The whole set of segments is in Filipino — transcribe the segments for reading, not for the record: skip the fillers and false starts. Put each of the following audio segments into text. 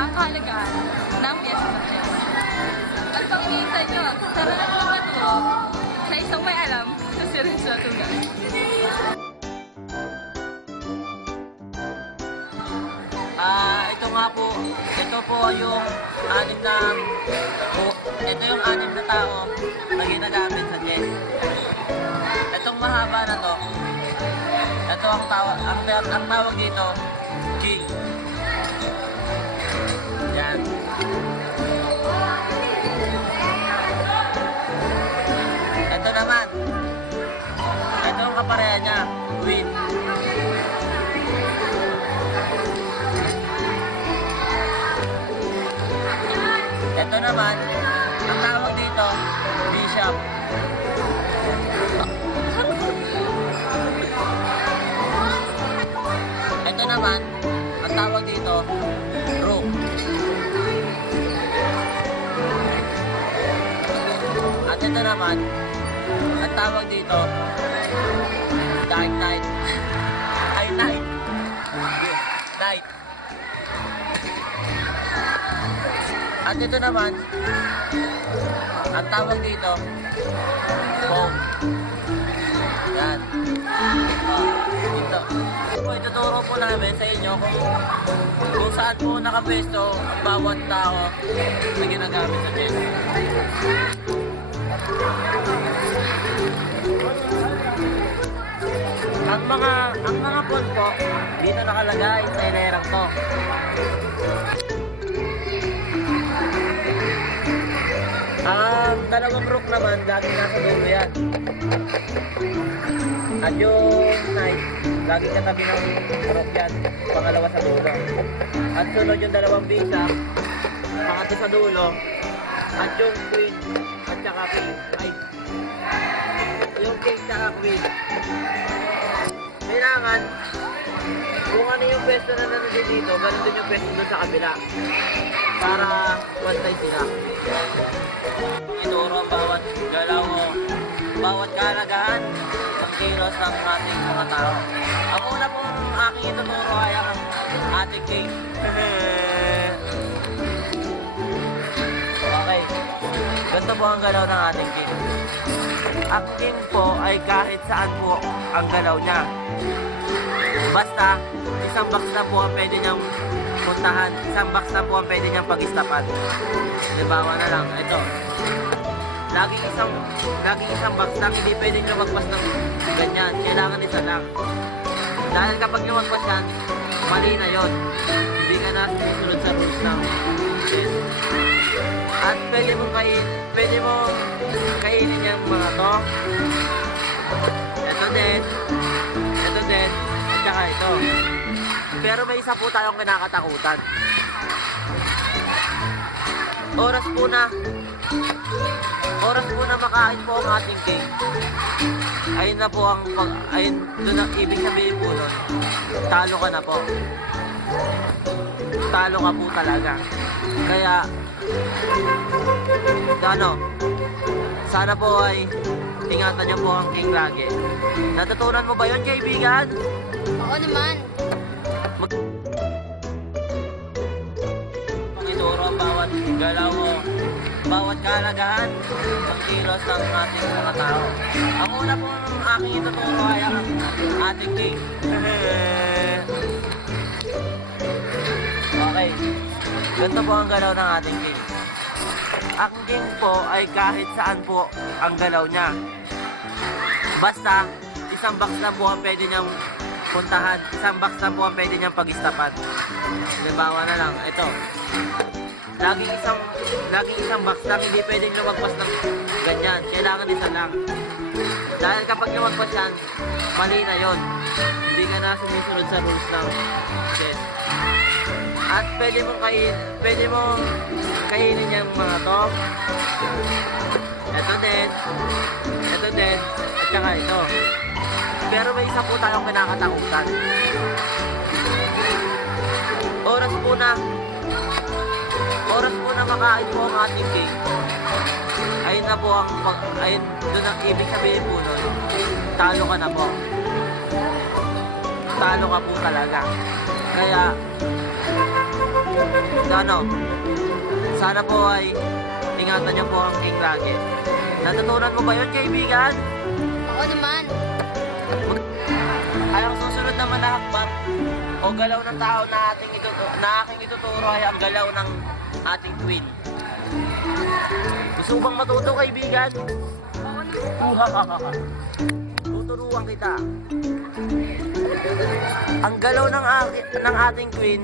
ang kahalagahan ng piyesa sa chess. At pang minsan nyo, tara na po maturo sa isang may alam sa series na tugan. Ito nga po, ito po yung ito yung anim na tao na ginagamit sa chess. Itong mahaba na to, ito ang tawag dito, king. Yan. Ito naman, ito ang kapareha niya, queen. Ito naman, ang tawag dito, bishop. Ito naman, ang tawag dito, rook. At ito naman, ang tawag dito, dark knight. Ay, knight. Knight. At ito naman, ang tawag dito, bomb. Yan. Ito. Ituturo po namin sa inyo kung saan po nakapwesto ang bawat tao na ginagamit sa chess. Ang mga pawn po, dito nakalagay sa ilerang to. Ang dalawang rook naman, laging nasa dulo yan. At yung knight, laging katabi ng rook yan, pangalawa sa dulo. At sunod yung dalawang bishop, pangatlo sa dulo. At yung queen, at saka king, yung king saka queen. Kailangan, kung ano yung pwesto na nandun dito, ganun din yung pwesto doon sa kabila. Para one-side sila. Ituro bawat galaw o bawat kalagahan ng kilos ng ating mga tao. Ang una pong aking ituturo ay ang ating king. Okay. Ganito po ang galaw ng ating king. Ang king po ay kahit saan po ang galaw niya. Basta, isang box na po ang pwede niyang puntahan. Isang box na po ang pwede niyang pag-istapan. Dibawa na lang. Ito. Laging isang box lang. Hindi pwedeng lumagpas ng ganyan. Kailangan isa lang. Dahil kapag lumagpas yan, mali na yun. Hindi ka na sinusunod sa rules ng chess. At pwede mong kainin yung mga to. Ito din. Ito din. At saka ito. Pero may isa po tayong kinakatakutan. Oras po na makain po ang ating king. Ayun na po doon ang ibig sabihin po nun. Talo ka na po. Talo ka po talaga. Kaya, sana po ay ingatan niyo po ang king lagi. Natutunan mo ba yun, kaibigan? Oo naman. Ituro ang bawat galaw o bawat kalagahan ng kilos ng ating mga tao. Ang una pong aking ituturo ay ang ating king. Okay. Ganito po ang galaw ng ating king. Ang king po ay kahit saan po ang galaw niya. Basta, isang box lang po ang pwede niyang puntahan. Isang box lang po ang pwede niyang pag-istapan. Halimbawa na lang, ito. Laging isang box lang, hindi pwedeng lumagpas ng ganyan. Kailangan isa lang. Dahil kapag lumagpas yan, mali na yon. Hindi ka na sumusunod sa rules ng chess. At pwede mong kainin yung mga to. Ito din, at saka ito. Pero may isa po tayong kinakatakutan. Oras po na makain po ang ating game. Ayun na po ayun, doon ang ibig sabihin po nun. Talo ka na po. Talo ka po talaga. Kaya, sana po ay ingatan niyo po ang king lagi. Natutunan mo ba yun, kaibigan? Oo naman. Ay, ang susunod naman na hakbang o galaw ng tao na aking ituturo ay ang galaw ng ating queen. Gusto bang matuto, kaibigan? Tuturuan kita. Ang galaw ng ating queen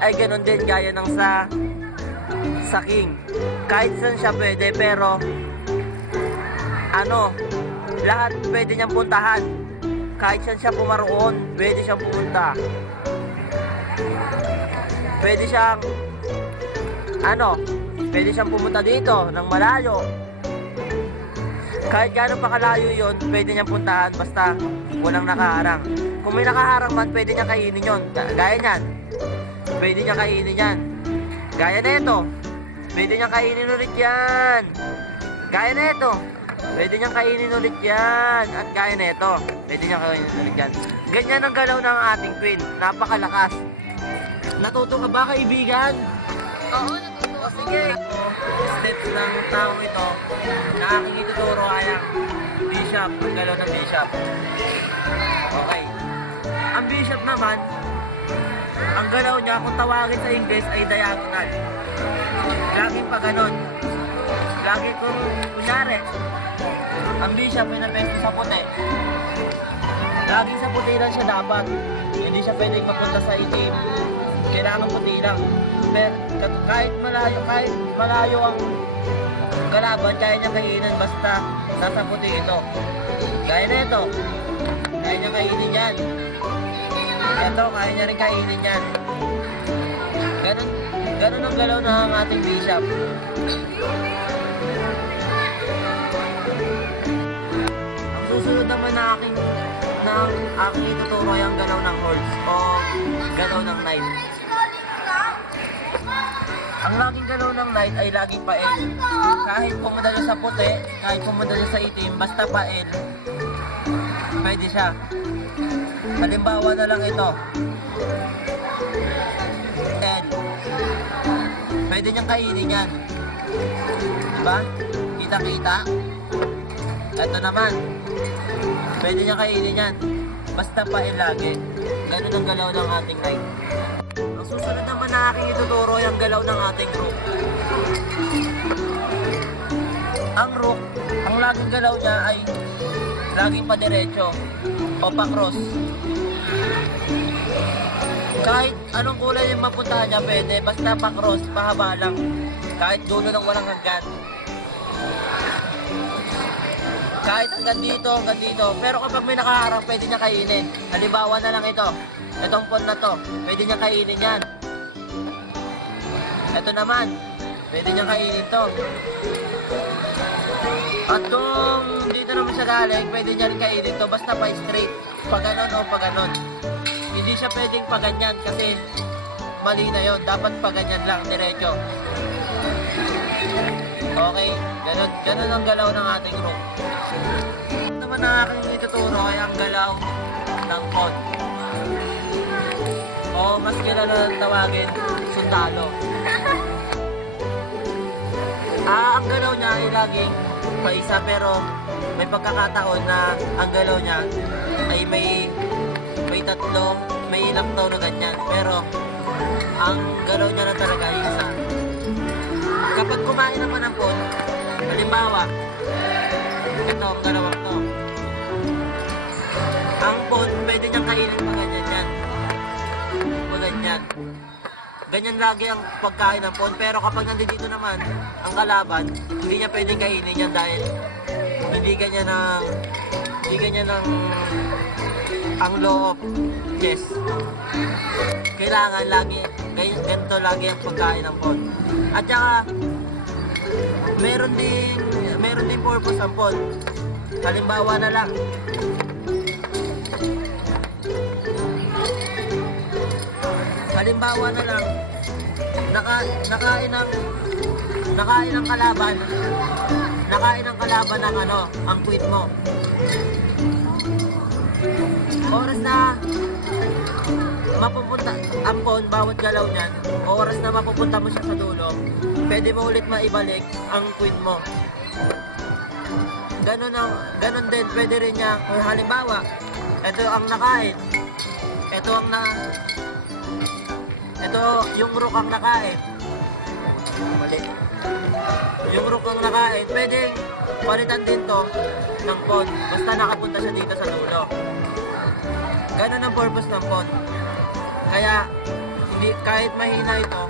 ay ganun din gaya ng sa king. Kahit saan siya pwede, pero lahat pwede niyang puntahan. Kahit saan siya pumaroon, pwede siyang pumunta. Pwede siyang pumunta dito ng malayo. Kahit gaano pa kalayo yun, pwede niyang puntahan basta walang nakaharang. Kung may nakaharang man, pwede niya kainin yun. Gaya niyan. Pwede niya kainin yan. Gaya na ito. Pwede niya kainin ulit yan. Gaya na ito. Pwede niyang kainin ulit yan. At gaya na ito. Pwede niyang kainin ulit yan. Ganyan ang galaw ng ating queen. Napakalakas. Natuto ka ba, kaibigan? Oo, natuto O ako. sige. Steps ng tao ito na aking ituturo ay ang bishop. Ang galaw ng bishop. Okay. Ang bishop naman, ang galaw niya kung tawagin sa English ay diagonal. Laging pa ganon. Lagi kung kunyari, ang bishop ay napesto sa puti. Laging sa puti lang siya dapat. Hindi siya pwedeng mapunta sa itim. Kailangan puti lang. Pero kahit malayo ang kalaban, kaya niya kainin basta nasa puti ito. Gaya na ito. Kaya niya kainin yan. Ito, kaya niya rin kainin yan. Ganun ang galaw ng ating bishop. Ang susunod naman na aking ituturo ay ang galaw ng horse o galaw ng knight. Ang laging galaw ng knight ay laging pael. Kahit pumunta niya sa puti, kahit pumunta niya sa itim, basta pael, pwede siya. Halimbawa na lang ito. L. Pwede niyang kainin yan. Diba? Kita-kita. Ito naman. Pwede niyang kainin yan. Basta pael lagi. Ganun ang galaw ng ating knight. Ang susunod naman na aking ituturo ay ang galaw ng ating rook. Ang rook, ang laging galaw niya ay laging pa-diretso o pa-cross. Kahit anong kulay yung mapuntahan niya pwede, basta pa-cross, pahaba lang. Kahit dulo ng walang hanggan. Kahit hanggang dito. Pero kapag may nakaharap, pwede niya kainin. Halimbawa na lang ito. Itong pawn na to, pwede niya kainin yan. Ito naman, pwede niya kainin to. At kung dito naman siya galing, pwede niya rin kainin to. Basta pa straight. Pag ganon o pag ganon. Hindi siya pwedeng pa ganyan kasi mali na yon. Dapat pa ganyan lang, diretso. Okay, ganun ang galaw ng ating rook. Naman ang aking ituturo ay ang galaw ng pawn. O mas kilala tawagin, sundalo. Ang galaw niya ay laging paisa pero may pagkakataon na ang galaw niya ay may tatlo, may ilang taon na ganyan. Pero ang galaw niya na talaga ay isa. Kapag kumain naman ng pawn, halimbawa, ito ang galawang to. Ang pawn, pwede niyang kainin pa ganyan yan. O ganyan. Ganyan lagi ang pagkain ng pawn. Pero kapag nandito naman ang kalaban, hindi niya pwedeng kainin yan dahil hindi ganyan ng ang law of chess. Kailangan lagi, ganito lagi ang pagkain ng pawn. At saka, meron din purpose ang pawn. Halimbawa na lang, nakain ng kalaban ng ang queen mo. Oras na mapupunta ang pawn, bawat galaw niyan, oras na mapupunta mo siya sa dulo, pwede mo ulit maibalik ang queen mo. Ganon din, pwede rin niya, kung halimbawa, ito ang nakain, ito yung rook ang nakain, mali, yung rook ang nakain, pwedeng palitan din to ng pawn, basta nakapunta siya dito sa dulo. Ganon ang purpose ng pawn. Kaya, hindi, kahit mahina ito,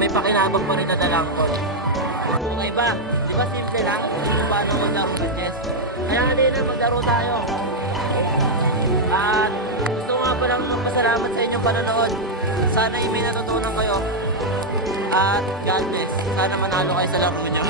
may pakinabang pa rin na dalang pawn. Okay ba? Di ba simple lang kung paano maglaro ng chess? Kaya halina, maglaro tayo. At gusto nga pa lang magpasalamat sa inyong panonood. Sana may natutunan kayo. At God bless. Sana manalo kayo sa laro niyo.